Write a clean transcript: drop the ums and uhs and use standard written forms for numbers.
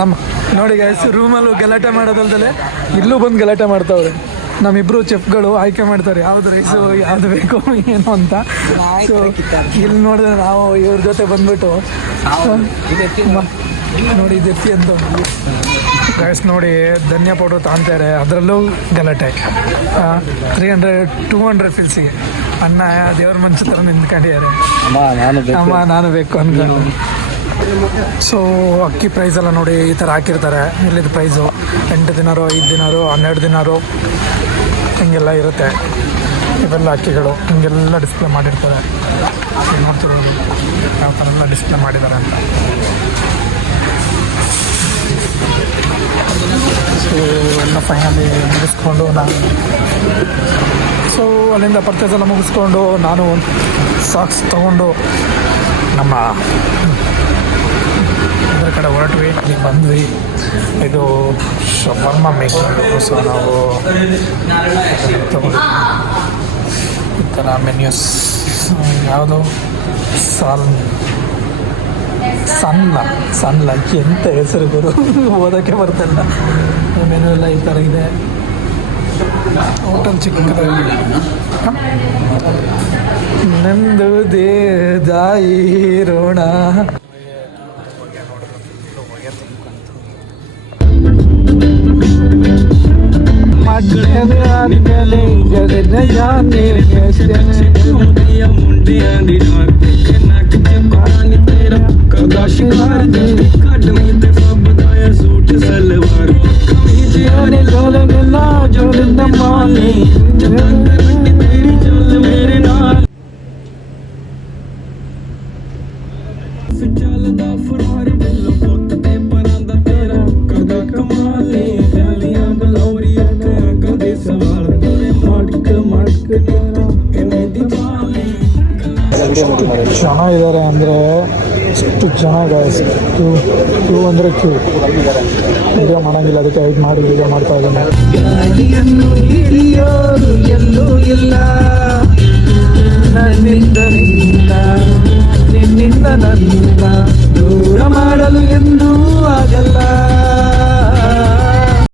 ನಮ್ಮ ನೋಡಿ ಗೈಸ್, ರೂಮಲ್ಲೂ ಗಲಾಟೆ ಮಾಡೋದಲ್ದಲೆ ಇಲ್ಲೂ ಬಂದು ಗಲಾಟೆ ಮಾಡ್ತಾವ್ರೆ. ನಮ್ಮಿಬ್ರು ಚೆಫ್ಗಳು ಆಯ್ಕೆ ಮಾಡ್ತಾರೆ ಯಾವ್ದು ರೈಸು ಯಾವ್ದು ಬೇಕು ಏನು ಅಂತ. ಸೊ ಇಲ್ಲಿ ನೋಡಿದ್ರೆ ನಾವು ಇವ್ರ ಜೊತೆ ಬಂದ್ಬಿಟ್ಟು ನೋಡಿ ಇದೆತ್ತಿ ಅಂತ ಗೈಸ್ ನೋಡಿ ಧನ್ಯ ಪೌಡ್ರ್ ತಾಂತಾರೆ, ಅದರಲ್ಲೂ ಗಲಾಟೆ. 300-200 ಫಿಲ್ಸಿಗೆ ಅನ್ನ ದೇವ್ರ ಮನ್ಸು ಥರ ನಿಂತ್ಕೊಂಡಿದ್ದಾರೆ. ಅಮ್ಮ ನಾನು ಬೇಕು ಅಂದ್ಕೊಂಡು. ಸೊ ಅಕ್ಕಿ ಪ್ರೈಸ್ ಎಲ್ಲ ನೋಡಿ ಈ ಥರ ಹಾಕಿರ್ತಾರೆ. ಇಲ್ಲಿದ್ದ ಪ್ರೈಸು 8 ದಿನಾರು 5 ದಿನಾರು 12 ದಿನಾರು ಹಿಂಗೆಲ್ಲ ಇರುತ್ತೆ. ಇವೆಲ್ಲ ಅಕ್ಕಿಗಳು ಹಿಂಗೆಲ್ಲ ಡಿಸ್ಪ್ಲೇ ಮಾಡಿರ್ತಾರೆ. ನೋಡ್ತಿರೋದು ಯಾವ ಥರ ಎಲ್ಲ ಡಿಸ್ಪ್ಲೇ ಮಾಡಿದ್ದಾರೆ ಅಂತ. ಸೊ ಎಲ್ಲ ಫೈನಲಿ ಮುಗಿಸ್ಕೊಂಡು ಸೊ ಅಲ್ಲಿಂದ ಪರ್ಚೇಸ್ ಎಲ್ಲ ಮುಗಿಸ್ಕೊಂಡು ನಾನು ಸಾಕ್ಸ್ ತೊಗೊಂಡು ನಮ್ಮ ಇದರ ಕಡೆ ಹೊರಟ್ವಿ. ಈಗ ಬಂದ್ವಿ. ಇದು ಶವರ್ಮ ಮೇಕಿಂಗ್. ಸೊ ನಾವು ತಗೊಂಡು ಈ ಥರ ಮೆನ್ಯೂಸ್ ಯಾವುದು ಸಣ್ಣ ಎಂತ ಹೆಸರು ಗುರು ಓದೋಕ್ಕೆ ಬರ್ತಿಲ್ಲ. ಮೆನು ಎಲ್ಲ ಈ ಥರ ಇದೆ. ಹೋಟೆಲ್ ಚಿಕ್ಕದಾಗಿ ನಂದು ದಾಯಿರೋಣ. ಚೆನ್ನಾಗಿದ್ದಾರೆ ಅಂದರೆ ಎಷ್ಟು ಚೆನ್ನಾಗಿ ಕ್ಯೂ ಅಂದರೆ ಕ್ಯೂ. ವಿಡಿಯೋ ಮಾಡೋಂಗಿಲ್ಲ, ಅದಕ್ಕೆ ವೆಯ್ಟ್ ಮಾಡಿ ವಿಡಿಯೋ ಮಾಡ್ತಾ ಇದ್ದೀನಿ. ಎಲ್ಲೂ ಇಲ್ಲ ನನ್ನಿಂದ ನಿನ್ನಿಂದ ನನ್ನ ದೂರ ಮಾಡಲು ಎಂದು